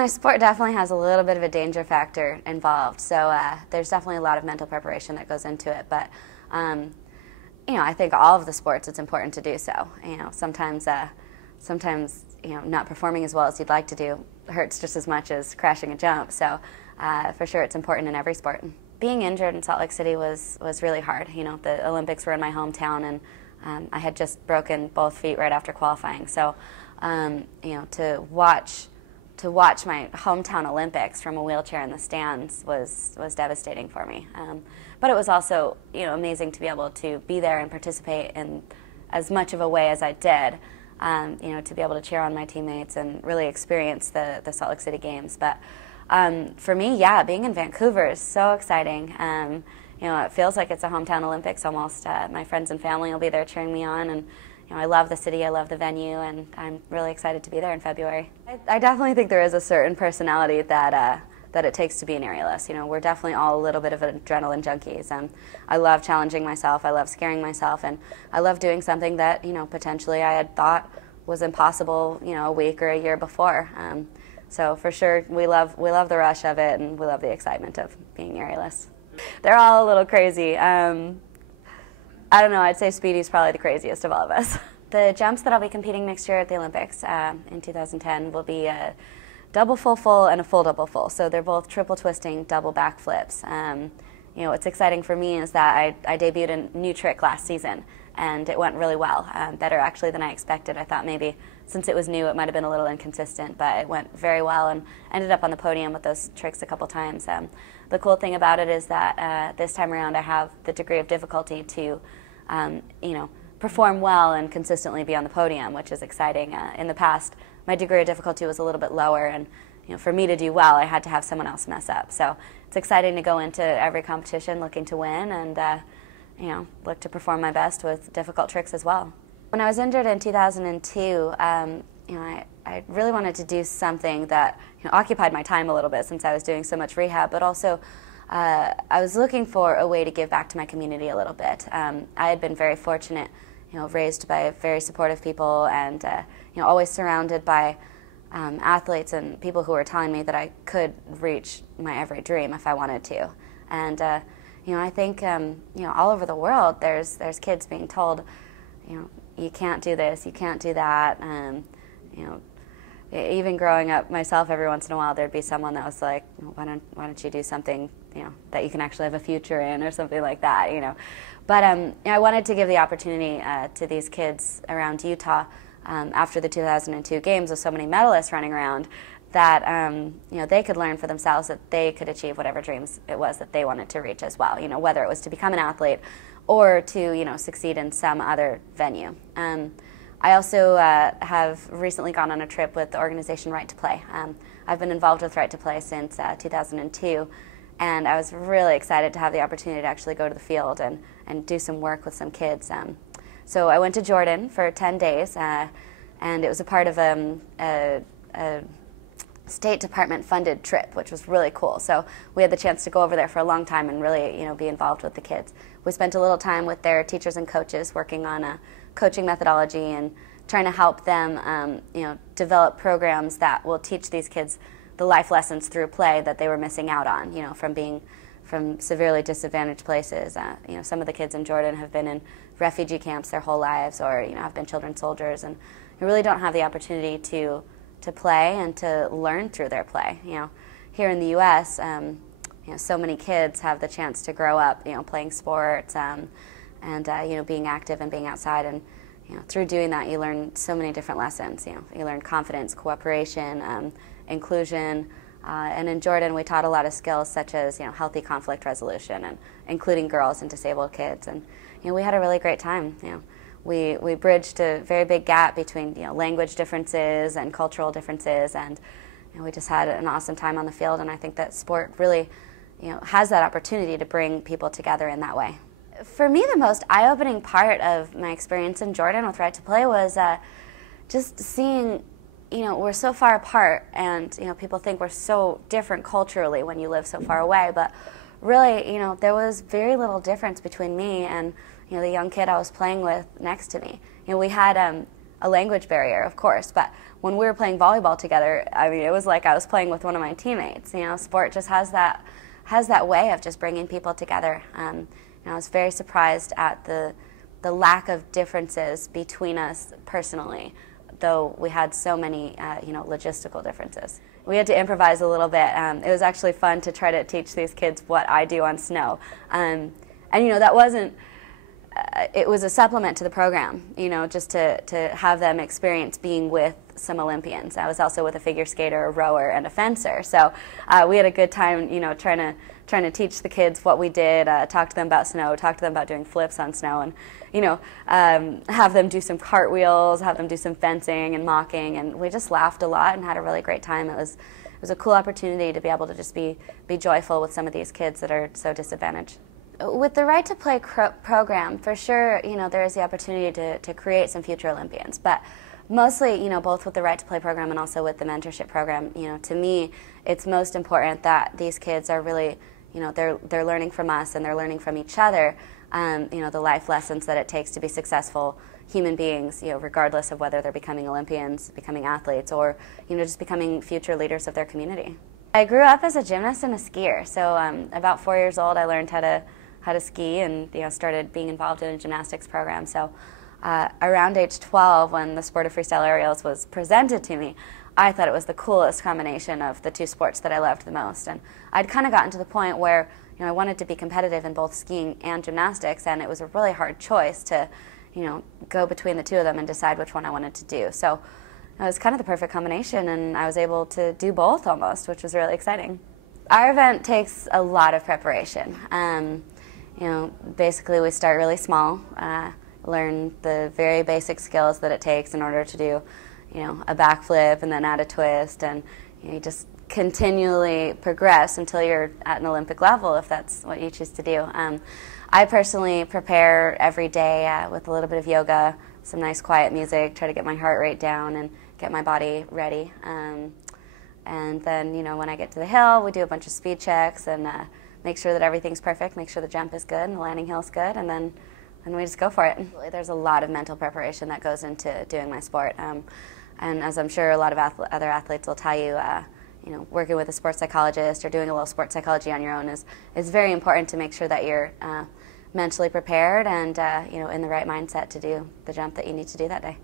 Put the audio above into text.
My sport definitely has a little bit of a danger factor involved, so there's definitely a lot of mental preparation that goes into it. But I think all of the sports, it's important to do so. Sometimes not performing as well as you'd like to do hurts just as much as crashing a jump. So for sure, it's important in every sport. Being injured in Salt Lake City was really hard. The Olympics were in my hometown, and I had just broken both feet right after qualifying. So to watch my hometown Olympics from a wheelchair in the stands was devastating for me. But it was also amazing to be able to be there and participate in as much of a way as I did. To be able to cheer on my teammates and really experience the Salt Lake City Games. But for me, yeah, being in Vancouver is so exciting. It feels like it's a hometown Olympics almost. My friends and family will be there cheering me on, and I love the city, I love the venue, and I'm really excited to be there in February. I definitely think there is a certain personality that it takes to be an aerialist. We're definitely all a little bit of adrenaline junkies. I love challenging myself, I love scaring myself, and I love doing something that potentially I had thought was impossible a week or a year before. So for sure, we love the rush of it, and we love the excitement of being aerialists. They're all a little crazy. I don't know, I'd say Speedy's probably the craziest of all of us. The jumps that I'll be competing next year at the Olympics in 2010 will be a double full and a full double full. So they're both triple twisting, double backflips. What's exciting for me is that I debuted a new trick last season, and it went really well, better actually than I expected. I thought maybe since it was new it might have been a little inconsistent, but it went very well and ended up on the podium with those tricks a couple times. The cool thing about it is that this time around I have the degree of difficulty to perform well and consistently be on the podium, which is exciting. In the past, my degree of difficulty was a little bit lower, and for me to do well, I had to have someone else mess up. So it's exciting to go into every competition looking to win and look to perform my best with difficult tricks as well. When I was injured in 2002, I really wanted to do something that occupied my time a little bit since I was doing so much rehab, but also I was looking for a way to give back to my community a little bit. I had been very fortunate, raised by very supportive people, and always surrounded by athletes and people who were telling me that I could reach my every dream if I wanted to. And I think all over the world there's kids being told, you can't do this, you can't do that. Even growing up myself, every once in a while there'd be someone that was like, why don't you do something that you can actually have a future in, or something like that. But I wanted to give the opportunity to these kids around Utah after the 2002 games with so many medalists running around, that they could learn for themselves that they could achieve whatever dreams it was that they wanted to reach as well. Whether it was to become an athlete or to succeed in some other venue. I also have recently gone on a trip with the organization Right to Play. I've been involved with Right to Play since 2002, and I was really excited to have the opportunity to actually go to the field and do some work with some kids. So I went to Jordan for 10 days, and it was a part of a State Department funded trip, which was really cool. So we had the chance to go over there for a long time and really be involved with the kids. We spent a little time with their teachers and coaches working on a coaching methodology and trying to help them develop programs that will teach these kids the life lessons through play that they were missing out on, from being from severely disadvantaged places. Some of the kids in Jordan have been in refugee camps their whole lives, or have been children soldiers, and you really don't have the opportunity to play and to learn through their play. Here in the U.S., so many kids have the chance to grow up, playing sports and being active and being outside, and through doing that you learn so many different lessons. You learn confidence, cooperation, inclusion, and in Jordan we taught a lot of skills such as healthy conflict resolution, and including girls and disabled kids, and we had a really great time. We bridged a very big gap between language differences and cultural differences, and we just had an awesome time on the field. And I think that sport really has that opportunity to bring people together in that way. For me, the most eye-opening part of my experience in Jordan with Right to Play was just seeing, we're so far apart, and people think we're so different culturally when you live so far away, but really, there was very little difference between me and the young kid I was playing with next to me. We had a language barrier, of course, but when we were playing volleyball together, I mean, it was like I was playing with one of my teammates. You know, sport just has that way of just bringing people together. I was very surprised at the lack of differences between us personally, though we had so many logistical differences. We had to improvise a little bit. It was actually fun to try to teach these kids what I do on snow. And that wasn't, it was a supplement to the program, just to have them experience being with some Olympians. I was also with a figure skater, a rower, and a fencer. So we had a good time, trying to teach the kids what we did, talk to them about snow, talk to them about doing flips on snow, and have them do some cartwheels, have them do some fencing and mocking, and we just laughed a lot and had a really great time. It was a cool opportunity to be able to just be joyful with some of these kids that are so disadvantaged. With the Right to Play program, for sure, there is the opportunity to create some future Olympians, but mostly, both with the Right to Play program and also with the mentorship program, to me, it's most important that these kids are really, they're learning from us and they're learning from each other, the life lessons that it takes to be successful human beings, regardless of whether they're becoming Olympians, becoming athletes, or, just becoming future leaders of their community. I grew up as a gymnast and a skier, so about 4 years old, I learned how to ski and started being involved in a gymnastics program. So around age 12, when the sport of freestyle aerials was presented to me, I thought it was the coolest combination of the two sports that I loved the most. And I'd kind of gotten to the point where I wanted to be competitive in both skiing and gymnastics, and it was a really hard choice to go between the two of them and decide which one I wanted to do. So it was kind of the perfect combination, and I was able to do both almost, which was really exciting. Our event takes a lot of preparation. Basically we start really small, learn the very basic skills that it takes in order to do, a backflip and then add a twist, and you just continually progress until you're at an Olympic level, if that's what you choose to do. I personally prepare every day with a little bit of yoga, some nice quiet music, try to get my heart rate down and get my body ready. And then, when I get to the hill, we do a bunch of speed checks and make sure that everything's perfect, make sure the jump is good and the landing hill's good, and then we just go for it. There's a lot of mental preparation that goes into doing my sport. And as I'm sure a lot of other athletes will tell you, working with a sports psychologist or doing a little sports psychology on your own is very important to make sure that you're mentally prepared and in the right mindset to do the jump that you need to do that day.